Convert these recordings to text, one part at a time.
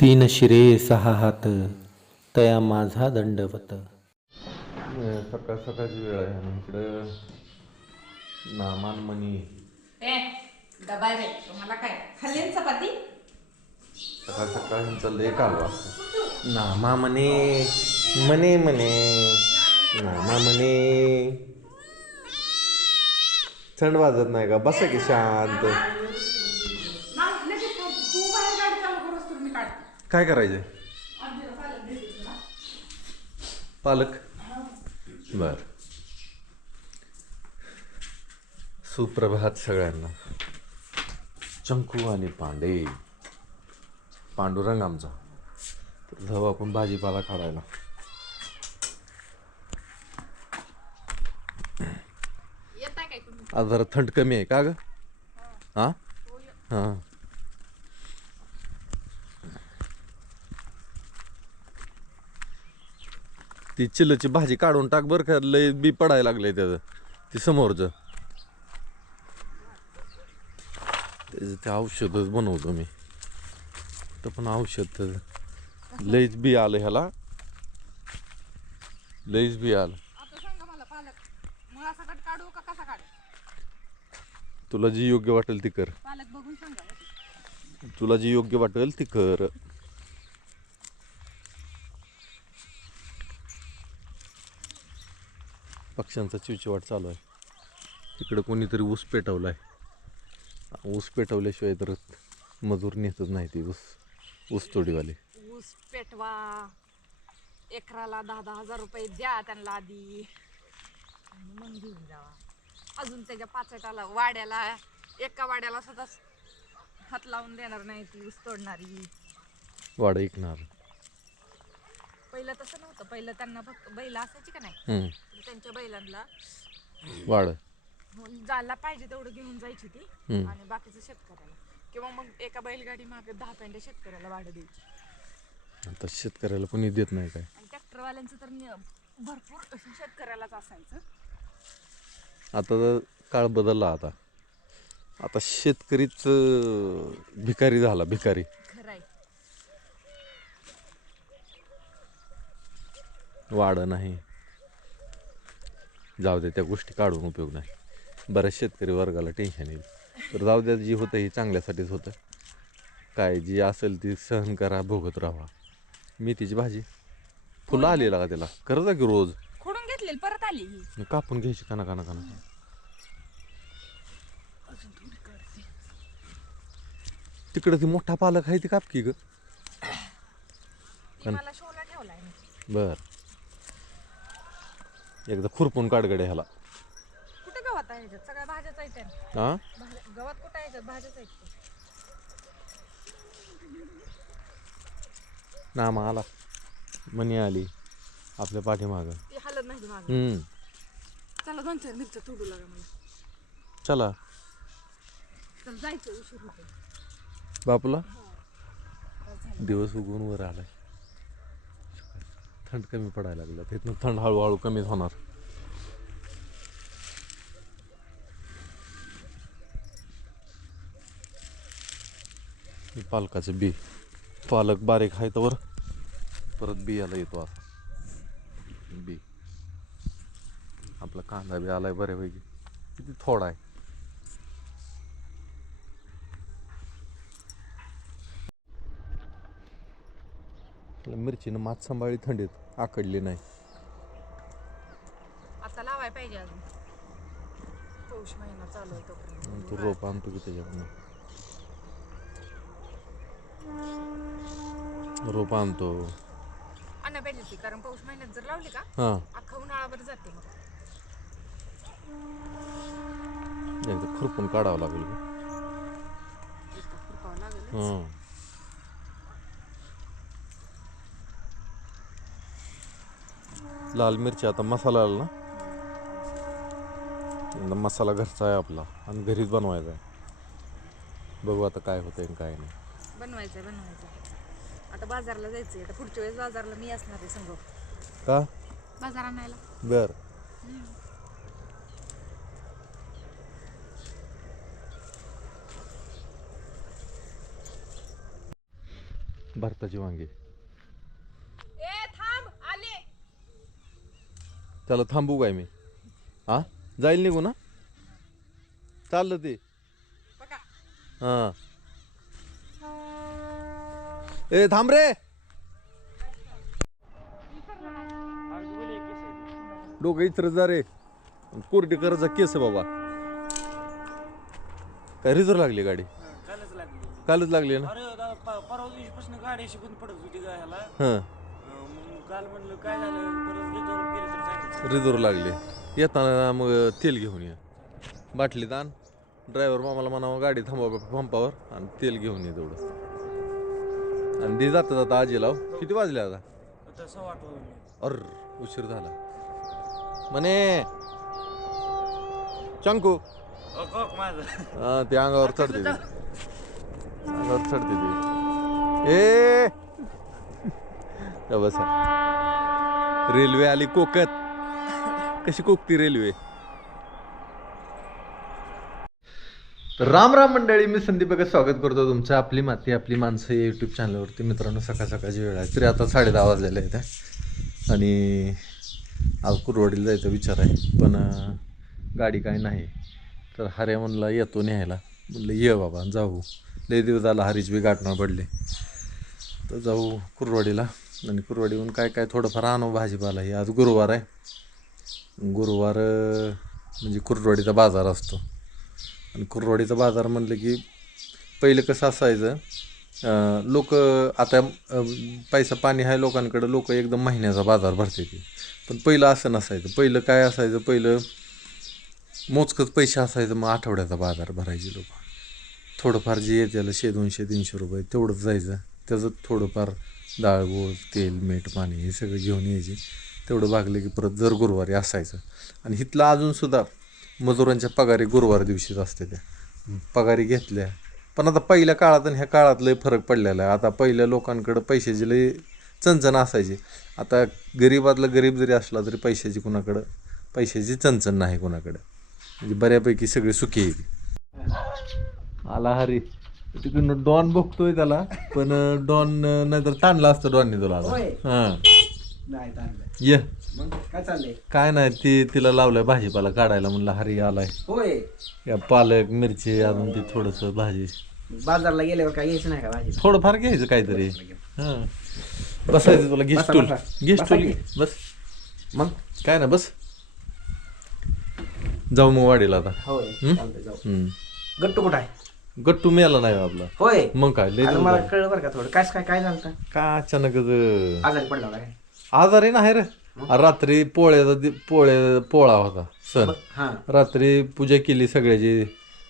तीन शिरे सहा हात तया माझा दंडवत. सकाळ सकाळची वेळ आहे आणि इकडं नामान मनी ए डबा रे तुम्हाला काय खाल्ली ना चपाती. सकाळ सकाळ ह्यांचा लय कालवा असतो. नामा म्हणे म्हणे म्हणे नामा म्हणे थंड वाजत नाही का? बसा की शांत. तू बाहेर गाडी चालू करूस तर मी काढते. काय करायचंय? पालक बर. सुप्रभात सगळ्यांना. चंकू आणि पांडे पांडुरंग आमचा. तर जाऊ आपण भाजीपाला काढायला. आज जरा थंड कमी आहे का ग? हा हा. ती चिल्लची भाजी काढून टाक बरं का, लय बी पडायला लागलंय त्याचं. ती समोरचं त्याचं ते औषधच बनवतो मी. तर पण औषध लईच बी आलं ह्याला, लईच बी आलं. आता सांगा मला पालक मुळा सकट काढू का कसा काढू? तुला जी योग्य वाटेल ती कर. पालक बघून सांगा. तुला जी योग्य वाटेल ती कर. पक्ष्यांचा चिवचिवाट चालू आहे. इकडं कोणीतरी ऊस पेटवलाय. ऊस पेटवल्याशिवाय तर मजूर नेतच नाही ती ऊस तोडीवाले. ऊस पेटवा, एकराला 10,000 रुपये द्या त्यांना आधी आणि मग घेऊन जावा. अजून त्याच्या पाचटाला वाड्याला एका वाड्याला सुद्धा हात लावून देणार नाही ती ऊस तोडणारी. वाडं ऐकणार. पहिलं तसं नव्हतं. पहिलं त्यांना फक्त बैल असायची का नाही, त्यांच्या बैलांना वाड जायला पाहिजे तेवढं घेऊन जायची ती आणि बाकीचं शेतकऱ्याला, किंवा मग एका बैलगाडी मागे 10 पेंड्या शेतकऱ्याला वाढ द्यायची. आता शेतकऱ्याला कोणी देत नाही काय. आणि ट्रॅक्टरवाल्यांचं तर भरपूर शेतकऱ्यालाच असायचं. आता तर काळ बदलला. आता शेतकरीच भिकारी झाला. भिकारी. खरं आहे. वाढ नाही. जाऊ दे, त्या गोष्टी काढून उपयोग नाही. बऱ्याच शेतकरी वर्गाला टेन्शन येईल. तर जाऊ द्या, जी होतं हे चांगल्यासाठीच होतं. काय जी असेल ती सहन करा, भोगत राहा. मेथीची भाजी फुलं आली का त्याला? करत जा की रोज. खोडून घेतलेली परत आली ही. कापून घ्यायची काना काना काना. अजून थोडी काढते. तिकडं ती मोठा पालक आहे ती काप की ग. मला शोला ठेवलाय मी. बर. एकदा खुरपून काढगडे ह्याला. कुठे गवत आहे ह्याच्यात? सगळ्या भाज्याच आहेत. हा गवत कुठे आहे ह्याच्यात? भाज्याच आहेत. नामा आला, मनी आली आपल्या पाठीमागं. ती हलत नाही मागं. चला 2-4 मिरच्या तोडू लागा मला. चला चल जायचं, उशीर होतो. बापूला दिवस उगवून वर आलाय. थंड कमी पडायला लागला. तिथनं थंड हळूहळू कमीच होणार. पालकाचं बी, पालक बारीक आहे तर परत बियाला येतो असा बी. आपला कांदा बी आलाय बऱ्यापैकी. किती थोडा आहे. मिरचीनं मात सांभाळली, थंडीत आकडली नाही. आता लावाय पाहिजे अजून. पौष महिना चालू आहे तोपर्यंत. तू रोप आणतो की त्याच्याकडनं? रोप आणतो. आणा पाहिजे ती, कारण पौष महिन्यात जर लावली का हा, अख्खा उन्हाळाभर जाते. मग एकदा खुरपून काढावं लागेल. इतका खुरपावं लागेल. हां, लाल मिरची आता मसाला आला ना. मसाला घरचा आहे आपला आणि घरीच बनवायचा आहे. बघू आता काय होतंय आणि काय नाही. बनवायचं. आता बाजारला जायचंय. आता पुढच्या वेळेस बाजारला मी असणार आहे संग. का? बाजार आणायला. बर. भरताची वांगी. ए थांब आले. त्याला थांबू काय मी? हा जाईल निघू ना चाललं ते. बघा हा ए थांब रे. डोकं इतर जा रे. कोरडी करायचा केस आहे बाबा. काय रिझर्व लागली गाडी? कालच लागली. कालच लागली ना. अरे दादा परवा दिवशीपासून गाडी अशी बंद पडत होती गायला. हां मग काल म्हणलं काय झालं परत रिझर्व केलं तर सांगितलं. रिझर्व लागली. येताना मग तेल घेऊन ये. बाटलीत आण. ड्रायव्हर मामाला म्हणावं गाडी थांबवा पंपावर आणि तेल घेऊन ये तेवढं. आणि दे जाता जाता आजी लाव. किती वाजले आता? आता 6:08 वाजले. अर उशीर झाला म्हणे. चंकू माझं हा ते अंगावर चढते ते. अंगावर चढते ते. ए बसा. रेल्वे आली कोकत. कशी कोकती रेल्वे. राम राम मंडळी, मी संदीप बघा स्वागत करतो तुमचं आपली माती आपली माणसं या यूट्यूब चॅनलवरती. मित्रांनो सकाळ सकाळची वेळ आहे तरी आता 10:30 वाजलेले आहेत आणि आज कुरवाडीला जायचा विचार आहे पण गाडी काय नाही. तर हरे म्हणला येतो न्यायला. म्हणलं ये बाबा जाऊ. लय दिवस झाला हरीच बी गाठणं पडले तर जाऊ कुरवाडीला. आणि कुरवाडीहून काय काय थोडंफार आणू भाजीपाला. ही आज गुरुवार आहे. गुरुवार म्हणजे कुरवाडीचा बाजार असतो. आणि कुरवाडीचा बाजार म्हणलं की पहिलं कसं असायचं लोक आता पैसा पाणी आहे लोकांकडं. लोक एकदम महिन्याचा बाजार भरते ती. पण पहिलं असं नसायचं. पहिलं काय असायचं पहिलं मोजकंच पैसे असायचं. मग आठवड्याचा बाजार भरायचे लोक. थोडंफार जे येते 100-200-300 रुपये तेवढंच जायचं. त्याचं थोडंफार डाळ गूळ तेल मीठ पाणी हे सगळं घेऊन यायचे. तेवढं भागलं की परत जर गुरुवारी असायचं. आणि इथलं अजूनसुद्धा मजुरांच्या पगारी गुरुवार दिवशीच असते. त्या पगारी घेतल्या. पण आता पहिल्या काळात आणि ह्या काळात लय फरक पडलेला आहे. आता पहिल्या लोकांकडं पैशाची लय चणचण असायची. आता गरीबातला गरीब जरी असला तरी पैशाची चणचण नाही कोणाकडं. म्हणजे बऱ्यापैकी सगळे सुखी आहे. आला हरी तिकडून डॉन बघतोय त्याला पण डॉन नाहीतर ताणला असतं डॉनने तुला. हां ये काय चाललंय? काय नाही तिला लावलंय भाजीपाला काढायला. म्हणलं हरी आलाय. होय या पालक मिरची अजून ती थोडस भाजी. बाजारला गेल्यावर काय घ्यायचं नाही का भाजी? थोडंफार घ्यायचं काहीतरी. हां बसायचं तुला. घे स्टूल घे स्टूल बस. मग काय ना बस. जाऊ मग वाडीला आता. होय चालतंय जाऊ. गट्टू कुठं आहे? गट्टू मेला नाही आपला. होय मग काय लय मला कळलं बरं का थोडं. काय झालं? का अचानकच आजारी पडला काय? आजारी नाही रे. रात्री पोळा होता सण. हा रात्री पूजा केली सगळ्याची.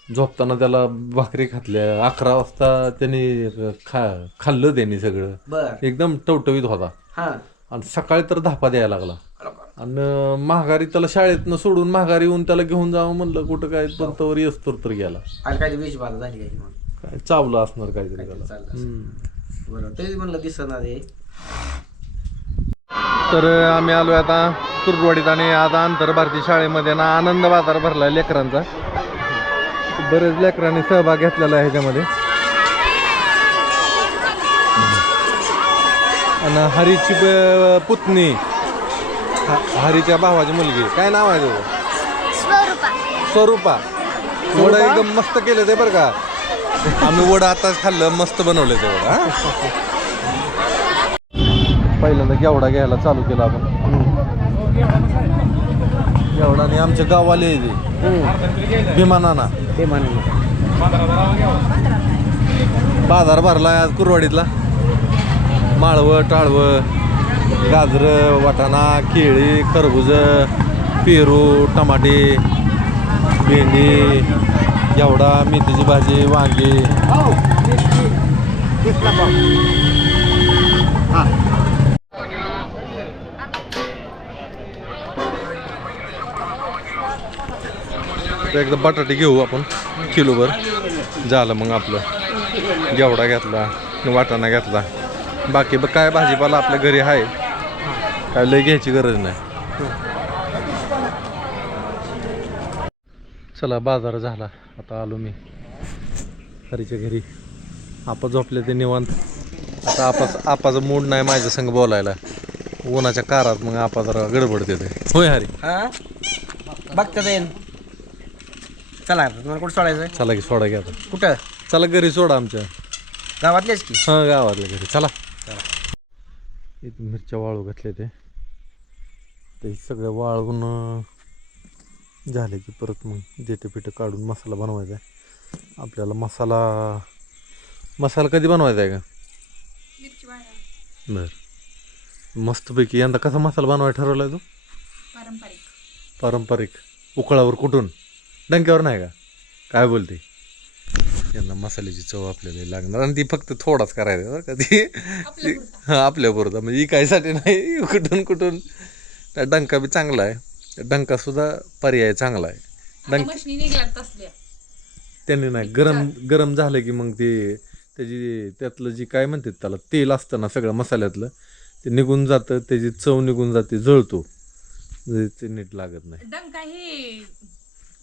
झोपताना त्याला भाकरी घातल्या. 11 वाजता त्यांनी खाल्लं त्यांनी सगळं. बर एकदम टवटवीत होता. हा आणि सकाळी तर धापा द्यायला लागला. आणि माघारी त्याला शाळेतनं सोडून माघारी येऊन त्याला घेऊन जावं म्हणलं कुठं काय पंतवर येस्तोर तर गेला. आणि काय विष बाधा झाली काय मग? काय चावलं असणार काहीतरी त्याला. बरं तरी म्हणलं दिसणार आहे. तर आम्ही आलो आता कुरवाडीत आणि आता आंतरभारती शाळेमध्ये ना आनंद बाजार भरला लेकरांचा. बरेच लेकरांनी सहभाग घेतलेला आहे ह्याच्यामध्ये. आणि हरीची पुतणी हरीच्या भावाची मुलगी काय नाव आहे त्याचं? स्वरूपा. वडं एकदम मस्त केलं ते बरं का. आम्ही वडं आताच खाल्लं. मस्त बनवलं ते वडं. पहिल्यांदा गेवडा घ्यायला चालू केला आपण. गेवडा आणि आमचे गाववाले विमानाना बाजार भरला आज कुरवाडीतला. माळवं टाळवं गाजरं वाटाणा केळी खरबूज पेरू टमाटे भेंडी गेवडा मेथीची भाजी वांगी. एकदा बटाटे घेऊ आपण किलोभर. झालं मग आपलं. गेवडा घेतला वाटाणा घेतला. बाकी काय भाजीपाला आपल्या घरी आहे. काय लय घ्यायची गरज नाही. चला बाजार झाला. आता आलो मी हरीच्या घरी. आपण झोपले ते निवांत. आता आपाचा मूड नाही माझ्या संग बोलायला. उन्हाच्या कारात मग आपा जरा गडबडते ते. होय हरी, हा बघता येईल. चला तुम्हाला कुठं सोडायचं आहे? चला की सोडा घ्या आता. कुठं? चला घरी सोडा आमच्या. गावातलेच की. हां गावातल्या घरी चला. इथं मिरच्या वाळू घातले ते सगळं वाळवून झाले की परत मग देठं पिठं काढून मसाला बनवायचा आहे आपल्याला. मसाला कधी बनवायचा आहे का? मिरची वाळा बरं, मस्तपैकी. यंदा कसा मसाला बनवायला ठरवला आहे तू? पारंपरिक. उकळावर कुठून, डंक्यावर नाही का? काय बोलते? यांना मसाल्याची चव आपल्याला लागणार आणि ती फक्त थोडाच करायचा बरं का. ती हां आपल्यापुरता, म्हणजे इकायसाठी नाही. कुठून त्या डंका बी चांगला आहे. डंकासुद्धा पर्याय चांगला आहे. मशनी निघल्यात तसल्या. त्यांनी नाही, गरम झालं की मग ते त्यातलं जी काय म्हणतात त्याला तेल असतं ना सगळं मसाल्यातलं, ते निघून जातं, त्याची चव निघून जाते, जळतो, ते नीट लागत नाही. डंका हे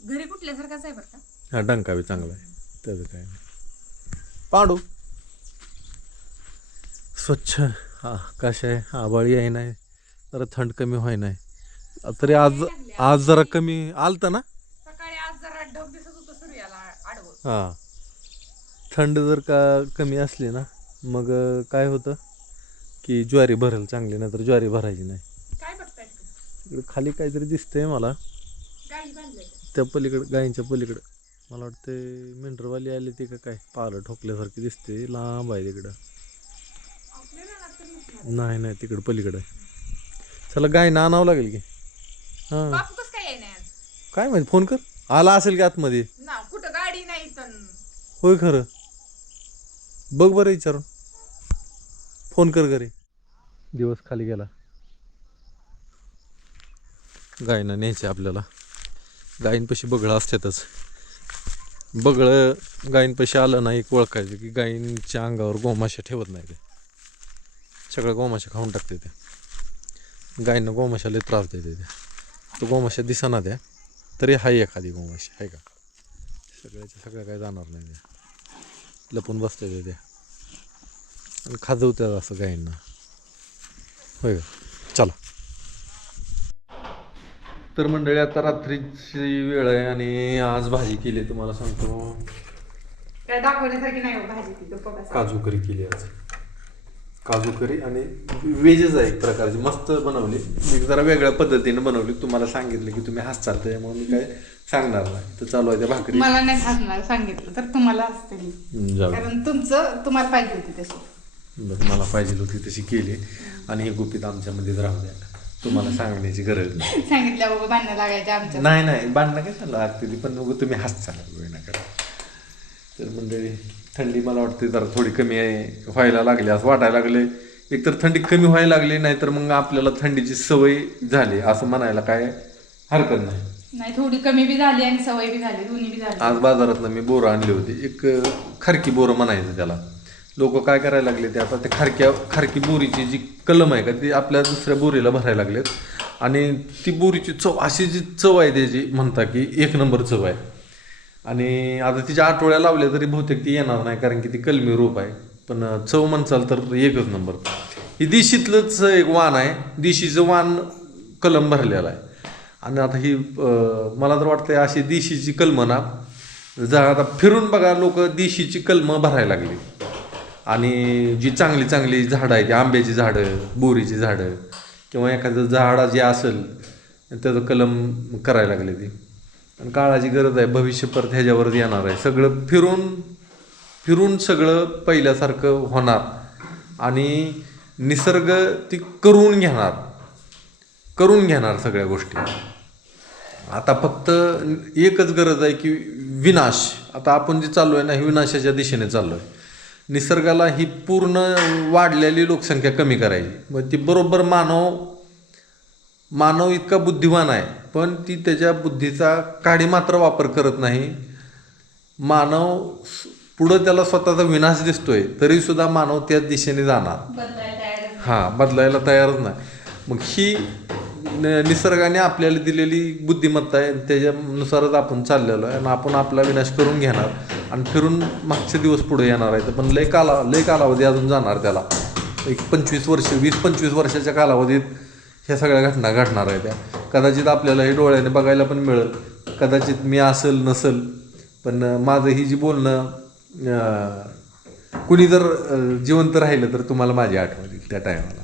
घरी कुठल्यासारखाच आहे बरं का. हा डंका बी चांगला आहे, त्याचं काय नाही. पांडू स्वच्छ. हा कशा आहे, आबाळी आहे नाही, जरा थंड कमी व्हाय नाही तरी आज जरा कमी आलतं ना. सकाळी आज जरा ढग दिसत होतं सूर्याला आडवं. हां थंड जर का कमी असली ना मग काय होतं की ज्वारी भरेल चांगली, नाही तर ज्वारी भरायची नाही. काय बघताय? इकडे खाली काहीतरी दिसतंय मला, गाई बांधलंय. त्या पलीकडे गायींच्या पलीकडे. मला वाटते मेंढरवाली आली ती का काय, पालं ठोकल्यासारखी दिसते, लांब आहे तिकडं. नाही तिकडं पलीकडे. चला गायीनं आणावं लागेल की. हां बापू कसं काय आहे ना आज? काय माहिती, फोन कर. आला असेल की आतमध्ये. ना कुठं गाडी नाही तर. होय खरं, बघ बरं विचारून, फोन कर घरी. दिवस खाली गेला. गायींना न्यायचं आपल्याला. गायींपाशी बगळं असतातच. बगळं गायींपाशी आलं नाही एक ओळखायचं की गायींच्या अंगावर गोमाशा ठेवत नाही, ते सगळं गोमाशा खाऊन टाकते. ते गायींना गोमाशाला त्रास देते. तो गोमाशा दिसना द्या तरी हाय एखादी गोमाशी आहे का, सगळं काय जाणार नाही. त्या लपून बसते त्या आणि खाजवतात असं गायींना. होय का? चला. तर मंडळी आता रात्रीची वेळ आहे आणि आज भाजी केली तुम्हाला सांगतो. काय दाखवण्यासारखी नाही हो भाजी ती. तो काजू करी केली आज. काजू करी आणि व्हेजच आहे एक प्रकारची, मस्त बनवली. मी जरा वेगळ्या पद्धतीने बनवली. तुम्हाला सांगितलं की तुम्ही हसचाल त्याच्यामुळे मी काय सांगणार नाही. तर चालू आहे त्या भाकरी. मला नाही हसणार, सांगितलं तर तुम्हाला हसते, जाऊ. कारण तुम्हाला पाहिजे होती तशी. बस मला पाहिजे होती तशी केली आणि हे गुपित आमच्यामध्येच राहू द्या. तुम्हाला सांगण्याची गरज नाही. सांगितलं बाबा भांडणं लागायचे आमच्या. नाही बांधणं काय चाललं लागते ती, पण मग तुम्ही हसचाल नका. तर मंडळी थंडी मला वाटते जरा थोडी कमी व्हायला लागली असं वाटायला लागले. एकतर थंडी कमी व्हायला लागली, नाही तर मग आपल्याला थंडीची सवय झाली असं म्हणायला काय हरकत नाही. थोडी कमी बी झाली आणि सवय बी झाली, दोन्ही बी झाली. आज बाजारातनं मी बोरं आणली होती, एक खारकी बोरं म्हणायचं त्याला. लोक काय करायला लागले ते आता, ते खारकी बोरीची जी कलम आहे का ती आपल्या दुसऱ्या बोरीला भरायला लागलेत. आणि ती बोरीची चव, अशी जी चव आहे त्याची म्हणता की 1 नंबर चव आहे. आणि आता तिच्या आठवड्या लावल्या तरी बहुतेक ती येणार नाही, कारण की ती कलमी रोप आहे. पण चव म्हणचाल तर 1च नंबर. ही देशीतलंच एक वाण आहे, देशीचं वाण कलम भरलेला आहे. आणि आता ही मला तर वाटतं अशी देशीची कलमं ना, आता फिरून बघा लोक देशीची कलमं भरायला लागली. आणि जी चांगली झाडं आहेत, आंब्याची झाडं, बोरीची झाडं किंवा एखादं झाड जे असेल त्याचं कलम करायला लागले ती. आणि काळाची गरज आहे, भविष्य परत ह्याच्यावरच येणार आहे. सगळं फिरून सगळं पहिल्यासारखं होणार आणि निसर्ग ती करून घेणार सगळ्या गोष्टी. आता फक्त एकच गरज आहे की विनाश. आता आपण जे चाललो आहे ना, ही विनाशाच्या दिशेने चाललो आहे. निसर्गाला ही पूर्ण वाढलेली लोकसंख्या कमी करायची. मग ती बरोबर मानव इतका बुद्धिवान आहे, पण ती त्याच्या बुद्धीचा काडी मात्र वापर करत नाही. मानव पुढं त्याला स्वतःचा विनाश दिसतोय तरी सुद्धा मानव त्याच दिशेने जाणार. बदलायला तयारच नाही. मग ही निसर्गाने आपल्याला दिलेली बुद्धिमत्ता आहे, त्याच्यानुसारच आपण चाललेलो आहे आणि आपण आपला विनाश करून घेणार. आणि फिरून मागचे दिवस पुढे येणार आहेत. पण लय कालावधी अजून जाणार त्याला. एक 20-25 वर्षाच्या कालावधीत ह्या सगळ्या घटना घडणार आहेत. त्या कदाचित आपल्याला हे डोळ्याने बघायला पण मिळेल, कदाचित मी असेल नसेल, पण माझं ही जी बोलणं कुणी जर जिवंत राहिलं तर तुम्हाला माझी आठवण येईल त्या टायमाला.